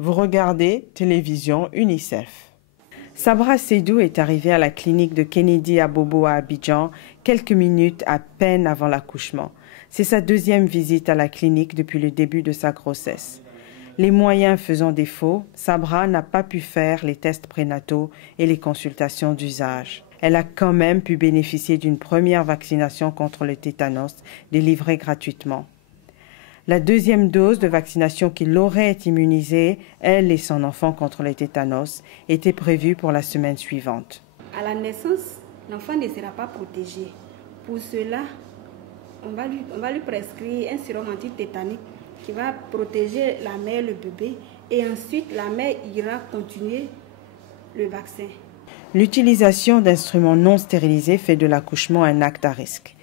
Vous regardez Télévision UNICEF. Sabra Seydou est arrivée à la clinique de Kennedy Abobo à Abidjan quelques minutes à peine avant l'accouchement. C'est sa deuxième visite à la clinique depuis le début de sa grossesse. Les moyens faisant défaut, Sabra n'a pas pu faire les tests prénataux et les consultations d'usage. Elle a quand même pu bénéficier d'une première vaccination contre le tétanos délivrée gratuitement. La deuxième dose de vaccination qui l'aurait immunisée, elle et son enfant contre le tétanos, était prévue pour la semaine suivante. À la naissance, l'enfant ne sera pas protégé. Pour cela, on va lui prescrire un sérum antitétanique qui va protéger la mère et le bébé, et ensuite la mère ira continuer le vaccin. L'utilisation d'instruments non stérilisés fait de l'accouchement un acte à risque.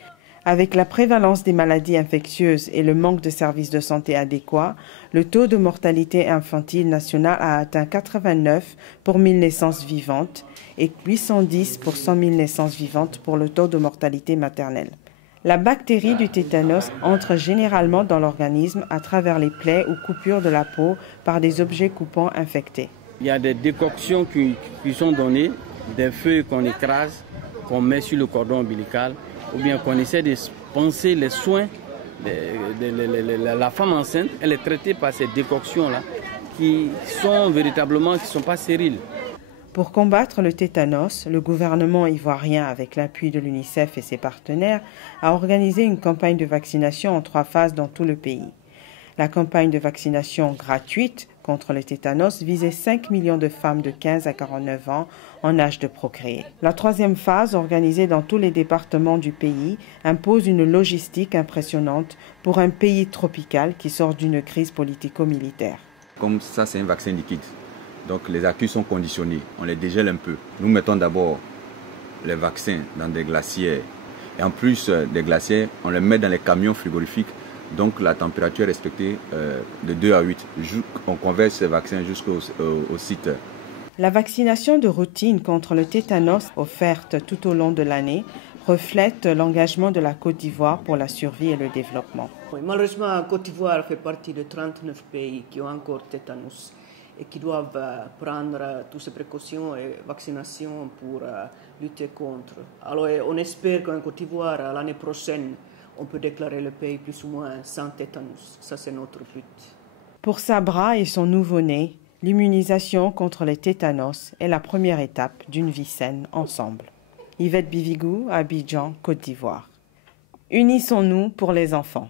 Avec la prévalence des maladies infectieuses et le manque de services de santé adéquats, le taux de mortalité infantile national a atteint 89 pour 1000 naissances vivantes et 810 pour 100 000 naissances vivantes pour le taux de mortalité maternelle. La bactérie du tétanos entre généralement dans l'organisme à travers les plaies ou coupures de la peau par des objets coupants infectés. Il y a des décoctions qui sont données, des feuilles qu'on écrase, qu'on met sur le cordon ombilical, ou bien qu'on essaie de penser les soins de la femme enceinte. Elle est traitée par ces décoctions-là qui sont véritablement, qui ne sont pas stériles. Pour combattre le tétanos, le gouvernement ivoirien, avec l'appui de l'UNICEF et ses partenaires, a organisé une campagne de vaccination en 3 phases dans tout le pays. La campagne de vaccination gratuite contre le tétanos visait 5 millions de femmes de 15 à 49 ans en âge de procréer. La 3e phase, organisée dans tous les départements du pays, impose une logistique impressionnante pour un pays tropical qui sort d'une crise politico-militaire. Comme ça, c'est un vaccin liquide. Donc les accus sont conditionnés, on les dégèle un peu. Nous mettons d'abord les vaccins dans des glacières. Et en plus des glacières, on les met dans les camions frigorifiques. Donc la température est respectée de 2 à 8. On converge ces vaccins jusqu'au site. La vaccination de routine contre le tétanos offerte tout au long de l'année reflète l'engagement de la Côte d'Ivoire pour la survie et le développement. Oui, malheureusement, la Côte d'Ivoire fait partie de 39 pays qui ont encore tétanos et qui doivent prendre toutes ces précautions et vaccinations pour lutter contre. Alors on espère qu'en Côte d'Ivoire, l'année prochaine, on peut déclarer le pays plus ou moins sans tétanos. Ça, c'est notre but. Pour Sabra et son nouveau-né, l'immunisation contre les tétanos est la première étape d'une vie saine ensemble. Yvette Bivigou, Abidjan, Côte d'Ivoire. Unissons-nous pour les enfants.